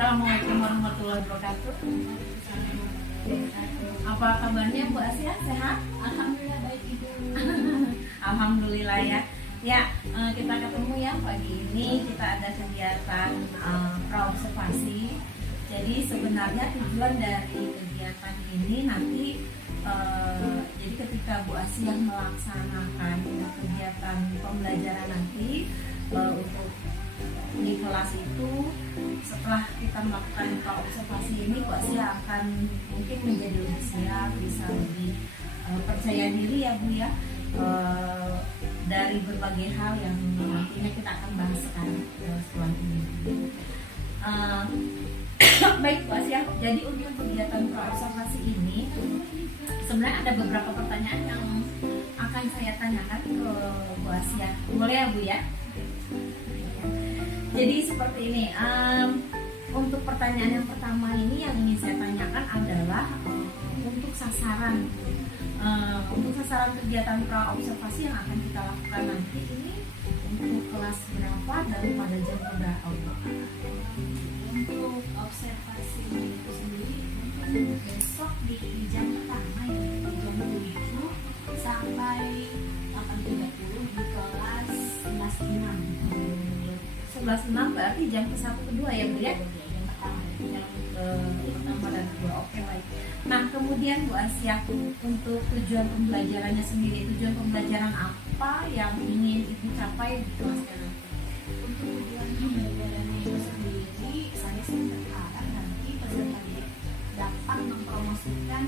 Assalamualaikum warahmatullahi wabarakatuh. Apa kabarnya Bu Asia? Sehat? Alhamdulillah baik Ibu. Alhamdulillah ya. Ya, kita ketemu ya pagi ini. Kita ada kegiatan praobservasi. Jadi sebenarnya tujuan dari kegiatan ini nanti jadi ketika Bu Asia melaksanakan kegiatan pembelajaran nanti untuk di kelas itu, setelah kita melakukan praobservasi ini, Bu Asia akan mungkin menjadi lebih siap, bisa lebih percaya diri ya Bu ya, dari berbagai hal yang nantinya kita akan bahas sekarang setelah ini. Baik Bu Asia, jadi untuk kegiatan praobservasi ini sebenarnya ada beberapa pertanyaan yang akan saya tanyakan ke Bu Asia. Boleh ya Bu ya? Jadi seperti ini, untuk pertanyaan yang pertama ini yang ingin saya tanyakan adalah untuk sasaran kegiatan praobservasi yang akan kita lakukan nanti ini untuk kelas berapa dan pada jam berapa? Untuk observasi itu sendiri besok di jam pertama ya, di jam 7 sampai 8.30 di kelas 11.6 berarti jam ke-1 ke-2 ya Bu ya? Yang pertama. Yang pertama dan kedua. Oke, baik. Nah kemudian Bu Asia, untuk tujuan pembelajarannya sendiri, tujuan pembelajaran apa yang ingin Ibu capai di kelas nanti? Untuk tujuan pembelajarannya itu sendiri, saya sih berharap nanti peserta didik dapat mempromosikan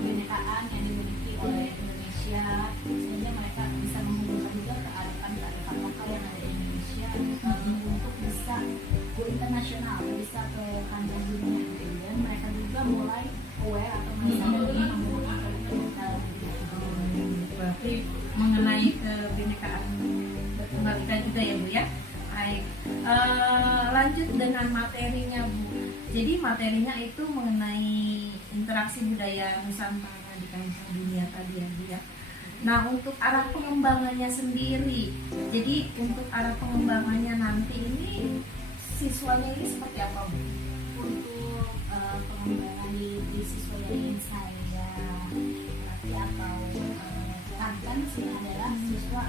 kebinekaan yang dimiliki oleh Indonesia, sehingga mereka bisa menghubungkan juga kearifan lokal yang ada di Indonesia untuk bisa go internasional, bisa ke kancah dunia, dan mereka juga mulai aware atau menyadari menggunakan kebinekaan. Berarti mengenai kebinekaan bertunggal ika juga ya Bu ya. Baik, lanjut dengan materinya Bu. Jadi materinya itu mengenai interaksi budaya Nusantara di kancah dunia tadi ya Bu ya. Nah untuk arah pengembangannya sendiri, jadi untuk arah pengembangannya nanti ini siswanya ini seperti apa Bu? Untuk pengembangan di siswa yang ingin saya latih atau tekankan sih adalah siswa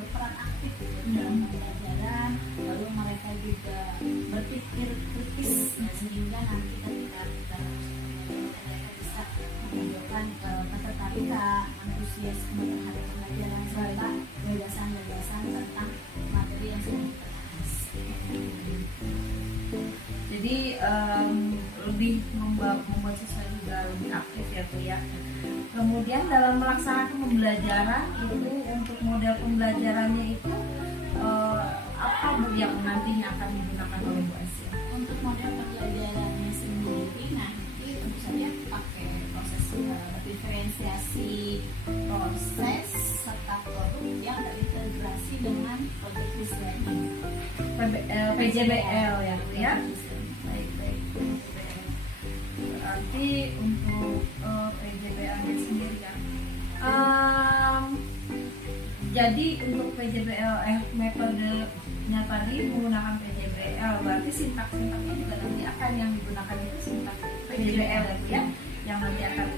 berperan aktif dalam pembelajaran, lalu mereka juga berpikir kritis, sehingga nanti ketika kita mereka bisa menunjukkan ketertarikan, antusiasme terhadap pembelajaran serta gagasan-gagasan tentang materi yang sedang kita bahas. Jadi lebih membuat siswa juga lebih aktif ya Bu ya. Kemudian dalam melaksanakan pembelajaran itu, untuk model pembelajarannya itu apa Bu yang nantinya akan digunakan oleh Bu Asia? Untuk model pembelajarannya sendiri nanti tentu saja pakai proses diferensiasi proses serta produk yang terintegrasi dengan project based learning, PJBL ya Bu ya. Baik. Berarti untuk PJBL-nya sendiri ya. Jadi untuk PJBL metodenya tadi menggunakan PJBL, berarti sintak-sintaknya juga nanti akan yang digunakan itu sintak PJBL ya Bu ya, yang nanti akan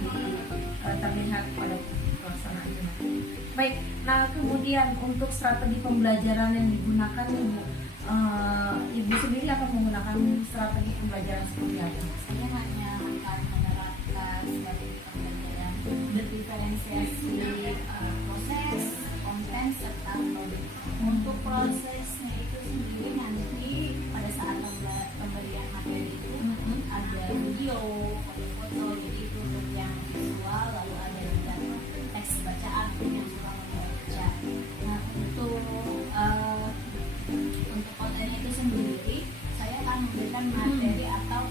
terlihat pada pelaksanaan itu nanti. Baik, nah kemudian untuk strategi pembelajaran yang digunakan Ibu, Ibu sendiri akan menggunakan strategi pembelajaran seperti apa? saya hanya akan menerapkan strategi pembelajaran berdiferensiasi proses, konten, serta produk. Untuk prosesnya itu sendiri nanti pada saat pemberian materi itu ada video, ada foto, jadi itu untuk yang visual, lalu ada juga teks bacaan untuk yang suka membaca. Nah untuk kontennya itu sendiri, saya akan memberikan materi atau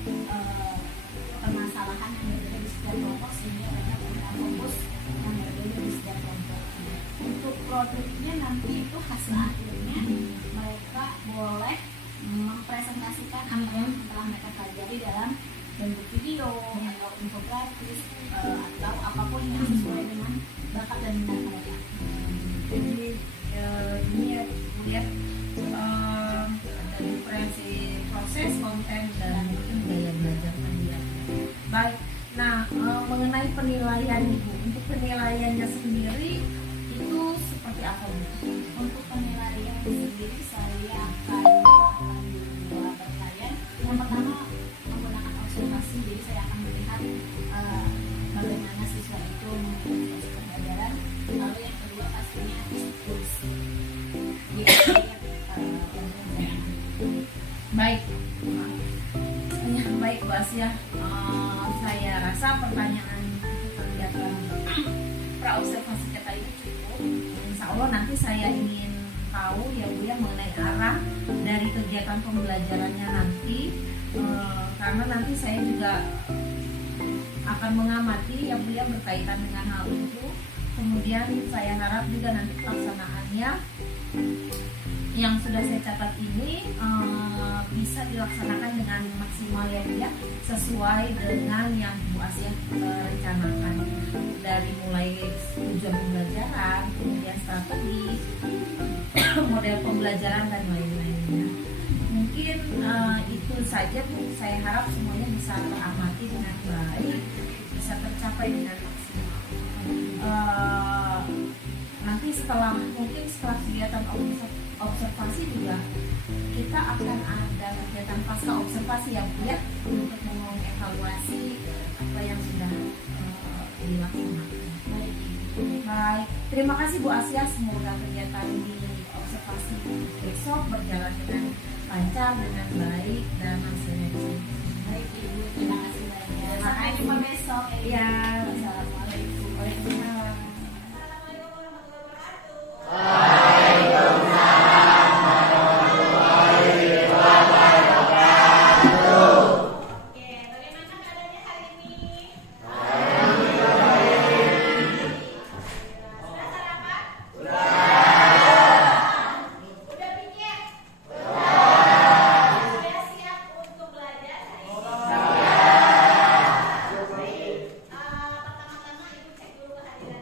permasalahan yang berbeda di setiap kelompok, sehingga mereka punya fokus yang berbeda di setiap kelompok. Untuk produknya nanti itu hasil akhirnya mereka boleh mempresentasikan apa yang telah mereka pelajari dalam bentuk video atau infografis atau apapun yang sesuai dengan bakat dan minat mereka. Jadi ini ya Bu ya, ada diferensi proses kompeten dan mungkin gaya belajar dia. Baik, nah mengenai penilaian Ibu, untuk penilaiannya sendiri itu seperti apa Bu? Untuk penilaian sendiri saya akan melakukan dua penilaian. Yang pertama menggunakan observasi, jadi saya akan melihat bagaimana siswa itu mengikuti proses pembelajaran. Lalu yang kedua pastinya diskusi. Baik, ya, baik Bu Asia. Saya rasa pertanyaan kegiatan praobservasi kita itu cukup. Insya Allah nanti saya ingin tahu ya Bu ya mengenai arah dari kegiatan pembelajarannya nanti, karena nanti saya juga akan mengamati ya Bu ya berkaitan dengan hal itu. Kemudian saya harap juga nanti pelaksanaannya yang sudah saya catat ini bisa dilaksanakan dengan maksimal ya Bu ya, sesuai dengan yang Bu Asia rencanakan, dari mulai tujuan pembelajaran, kemudian strategi, model pembelajaran dan lain-lainnya. Mungkin itu saja Bu, saya harap semuanya bisa teramati dengan baik, bisa tercapai dengan maksimal. Nanti mungkin setelah kegiatan observasi juga kita akan ada kegiatan pasca observasi ya Bu ya, untuk mengevaluasi apa yang sudah dilaksanakan. Baik, terima kasih Bu Asia, semoga kegiatan di observasi besok berjalan dengan lancar, dengan baik, dan hasilnya bisa. Baik Ibu, terima kasih banyak. Sampai jumpa besok. Ya, Assalamualaikum. Waalaikumsalam. Pertama-tama Ibu cek dulu kehadiran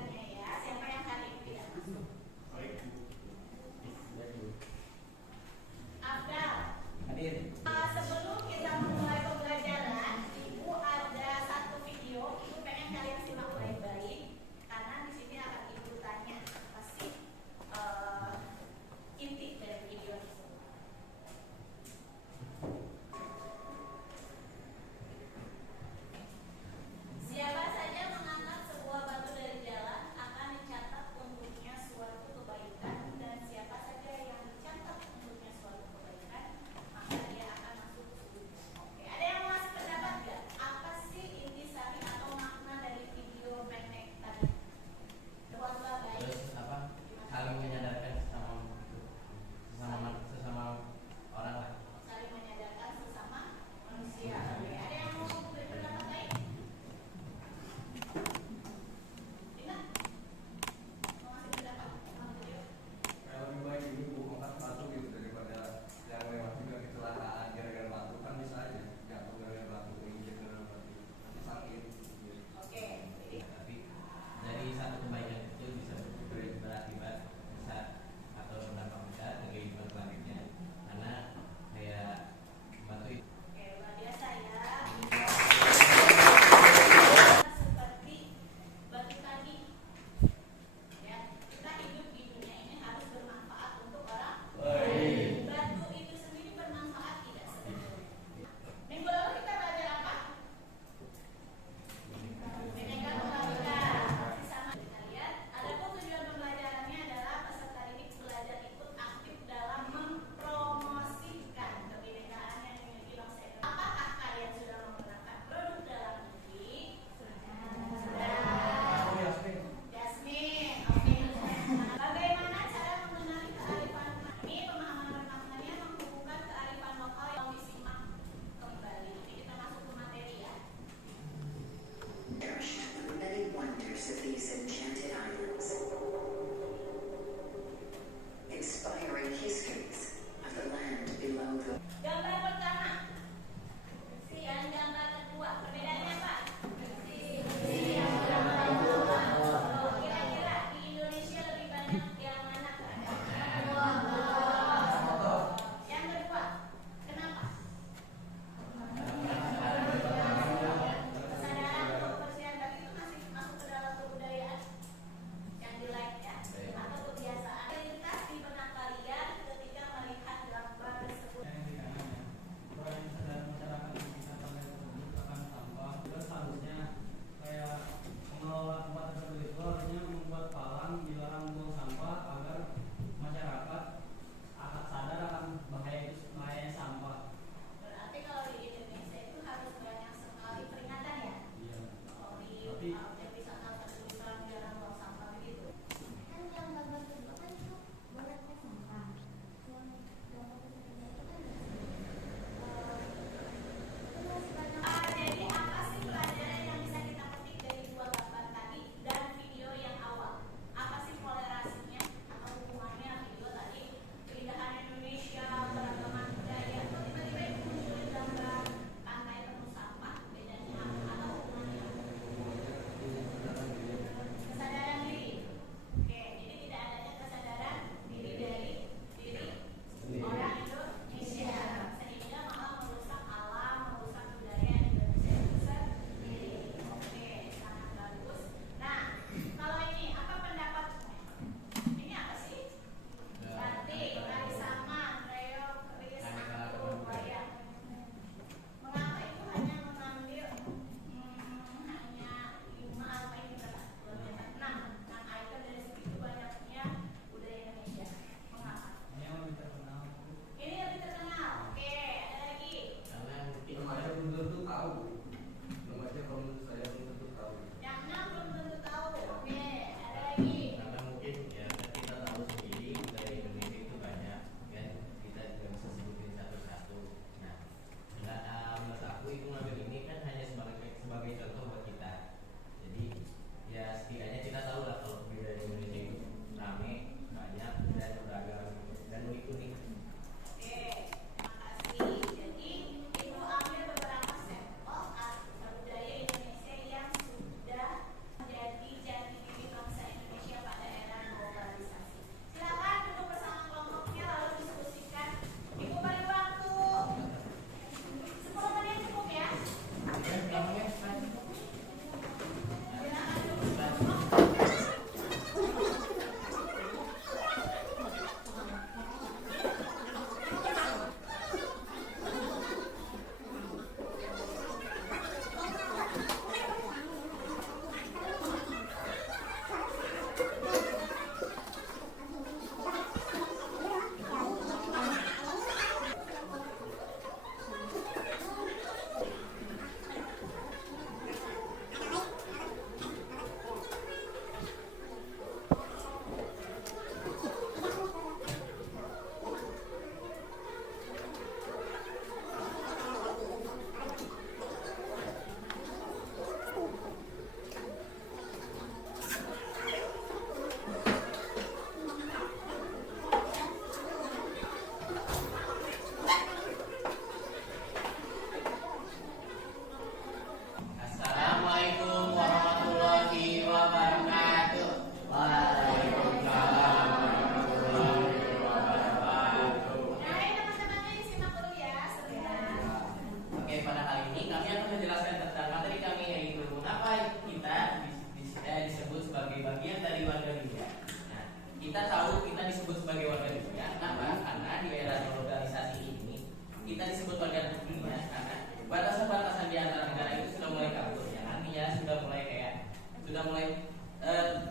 kita disebut sebagai warga dunia. Kenapa? Karena di era globalisasi ini kita disebut warga dunia karena batasan-batasan di antara negara itu sudah mulai kabur, ya. Artinya sudah mulai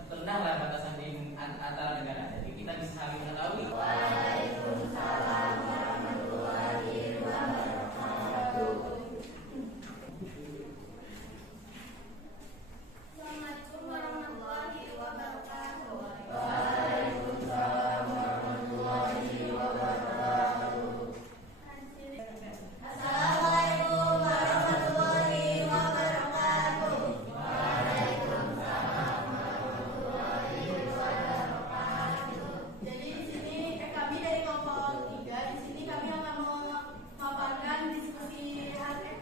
rendah lah batasan di antara negara. Jadi kita bisa saling mengetahui. Waalaikumsalam warahmatullahi wabarakatuh. Assalamualaikum warahmatullahi wabarakatuh. Waalaikumsalam warahmatullahi wabarakatuh. Assalamualaikum warahmatullahi wabarakatuh. Jadi di sini kami dari kelompok 3, di sini kami akan memaparkan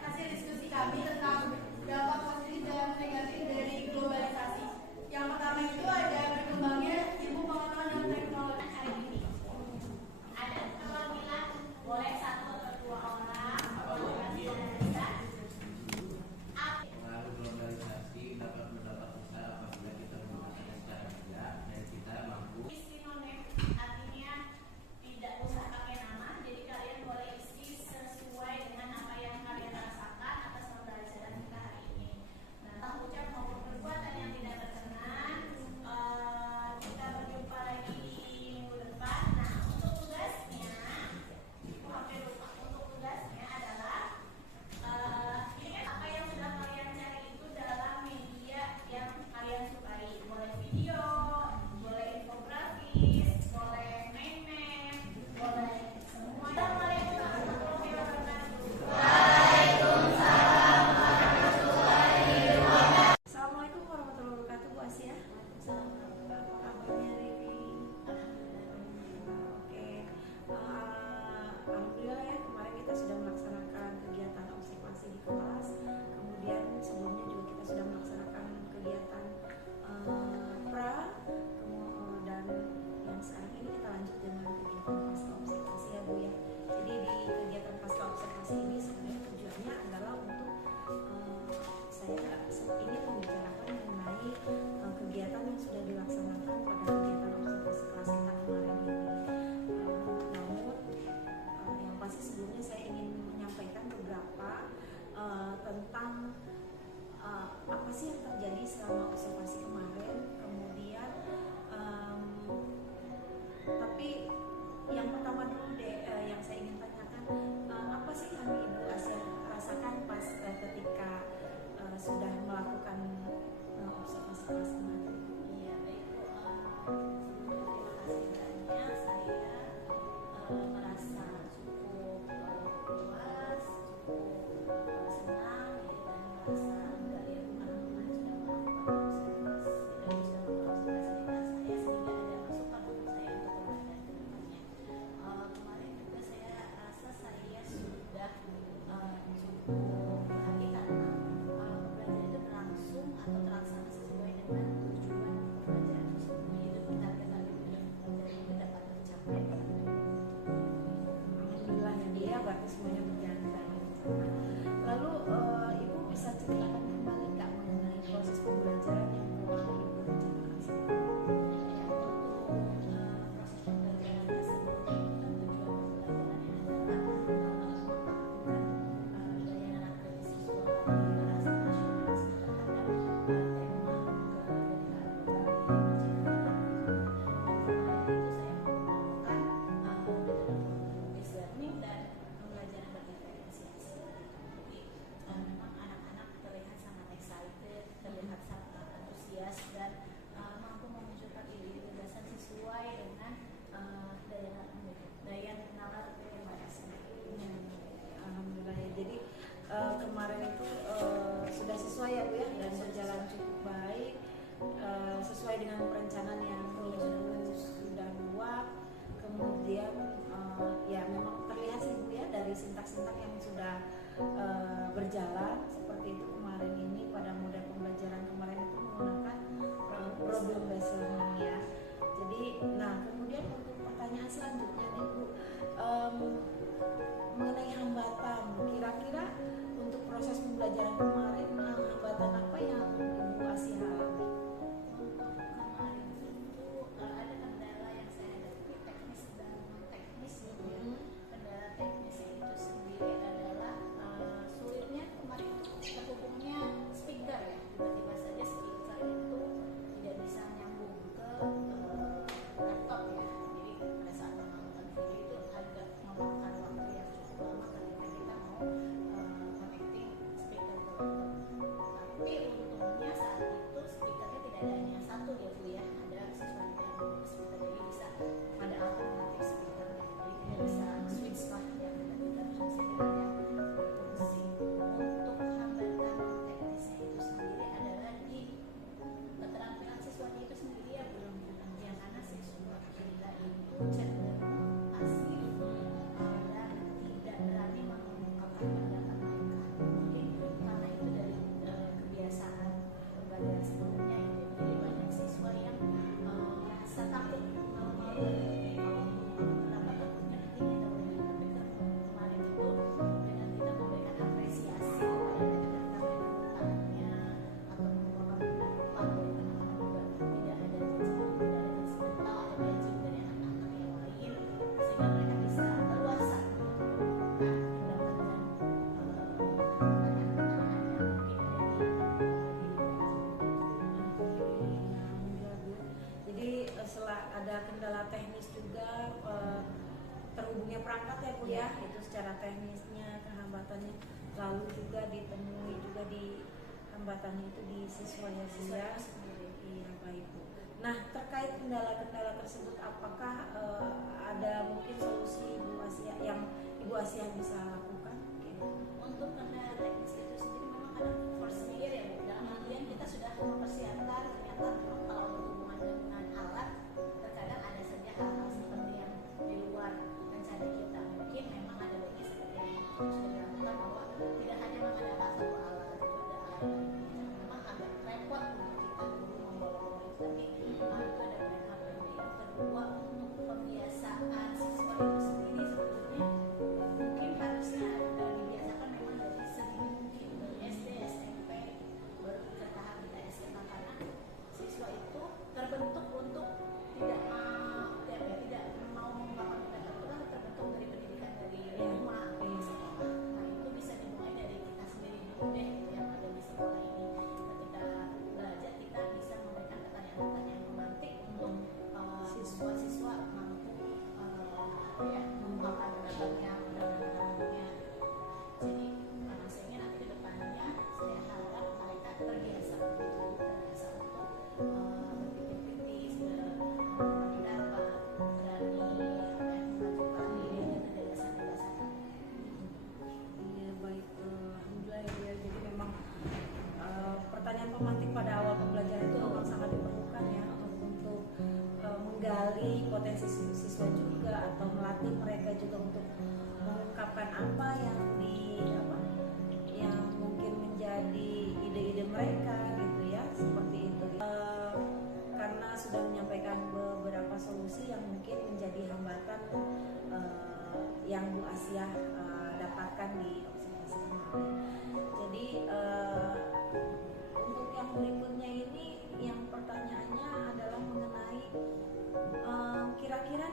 hasil diskusi kami tentang dampak positif dan negatif dari globalisasi. Yang pertama itu ada berkembangnya ilmu pengetahuan dan teknologi hari ini. Ada perwakilan, boleh 1 atau 2 orang. Pengaruh globalisasi dapat mendapat usaha apabila kita menggunakannya secara bijak dan kita mampu. Sinonim artinya tidak usah pakai nama, jadi kalian boleh isi sesuai dengan apa yang kalian rasakan atas pembelajaran kita hari ini. Nah, ucap maupun perbuatan yang tidak berkenan, kita berjumpa lagi di minggu depan. Nah, untuk tugasnya, aku hampir lupa. Untuk tugasnya adalah ini kan apa yang sudah kalian cari itu dalam media yang kalian sukai. Boleh video, boleh infografis, boleh meme, boleh semua. Assalamualaikum warahmatullahi wabarakatuh. Assalamualaikum warahmatullahi wabarakatuh, Bu Asia. Kabarnya Riri? Oke. Alhamdulillah ya, kemarin kita sudah melaksanakan kegiatan observasi di kelas. Kemudian sebelumnya juga kita sudah melaksanakan kegiatan pra, dan yang sekarang ini kita lanjut dengan kegiatan pasca observasi ya, Bu ya. Jadi di kegiatan pasca observasi ini sebenarnya tujuannya adalah untuk saya ingin membicarakan mengenai kegiatan yang sudah dilaksanakan pada kegiatan observasi kelas kita kemarin ini. Namun yang pasti sebelumnya saya ingin menyampaikan beberapa tentang apa sih yang terjadi selama observasi kemarin. Kemudian tapi yang pertama dulu deh, yang saya ingin tanyakan, apa sih yang Ibu Asia rasakan pas ketika sudah melakukan observasi kelas kemarin? Iya, baik Bu. Sebelumnya terima kasih banyak. Saya merasa cukup puas, cukup senang, dan merasa enggak ya teman-teman sudah melakukan observasi dan sudah melakukan observasi di kelas saya, sehingga ada masukan untuk saya untuk perbaikan ke depannya. Kemarin juga saya rasa saya sudah cukup berarti karena pembelajaran itu berlangsung atau terlaksana sesuai dengan tujuan pembelajaran tersebut, yaitu target-target tujuan pembelajaran itu dapat tercapai. Alhamdulillah ya dia, berarti semuanya berjalan dengan lancar. Lalu Ibu bisa ceritakan kembali nggak mengenai proses pembelajaran yang telah Ibu rencanakan sebelumnya? Ya, untuk proses pembelajaran tersebut, tujuan pembelajarannya adalah melakukan layanan akreditasi siswa berasa nasionalis terhadap tema kemerdekaan global di Kemarin itu saya menggunakan metode learning dan pembelajaran berdiferensiasi. Jadi memang anak-anak terlihat sangat excited, terlihat sangat antusias dan mampu memunculkan ide gagasan sesuai dengan daya nalar pribadi sendiri. Alhamdulillah ya. Jadi kemarin itu sudah sesuai ya Bu ya, dan berjalan cukup baik, sesuai dengan perencanaan yang sudah buat. Kemudian ya memang terlihat sih Bu ya dari sintak-sintak yang sudah berjalan seperti itu kemarin ini. Pada model pembelajaran kemarin itu menggunakan problem based learning ya. Jadi nah kemudian untuk pertanyaan selanjutnya nih Bu, mengenai hambatan, kira-kira untuk proses pembelajaran kemarin hambatan apa yang Ibu Asia alami? Untuk kemarin itu ada kendala yang saya hadapi teknis juga terhubungnya perangkat ya Bu ya, itu secara teknisnya kehambatannya, lalu juga ditemui juga di hambatannya itu di siswanya ya. Iya baik Bu. Nah terkait kendala-kendala tersebut, apakah ada mungkin solusi Ibu Asia yang Ibu Asia bisa lakukan? Untuk kendala teknis itu sendiri memang ada force majeure ya Bu. Dalam artian kita sudah mempersiapkan, ternyata memang kalau berhubungan dengan alat terkadang ada saja hal-hal seperti yang di luar rencana kita. Mungkin memang ada baiknya seperti yang sudah dilakukan bahwa tidak hanya mengandalkan satu alat, itu ada alat lain. Memang agak repot untuk kita dulu membawa itu, tapi itu ada backup plan. Yang kedua, untuk pembiasaan siswa itu sendiri sebetulnya mungkin harusnya dibiasakan memang dari sedini mungkin, dari SD, SMP, baru ke tahap kita SMA, karena siswa itu terbentuk untuk tidak mau mengungkapkan pendapat itu kan terbentuk dari pendidikan dari rumah di sekolah. Nah itu bisa dimulai dari kita sendiri dulu deh yang ada di sekolah ini. Ketika belajar kita bisa memberikan pertanyaan-pertanyaan memantik untuk siswa-siswa mampu mengungkapkan pendapatnya, pendapat-pendapatnya. Jadi karena saya ingin nanti ke depannya saya harap mereka terbiasa untuk berpikir-kritis, berpendapat, berani mengajukan ide dan gagasan-gagasan. Iya baik, alhamdulillah ya. Jadi memang pertanyaan pemantik pada awal pembelajaran itu memang sangat diperlukan ya untuk menggali potensi siswa juga, atau melatih mereka juga untuk mengungkapkan apa yang mungkin menjadi ide-ide mereka gitu ya, seperti itu. Karena sudah menyampaikan beberapa solusi yang mungkin menjadi hambatan yang Bu Asia dapatkan di observasi kemarin. Jadi untuk yang berikutnya ini, yang pertanyaannya adalah mengenai kira-kira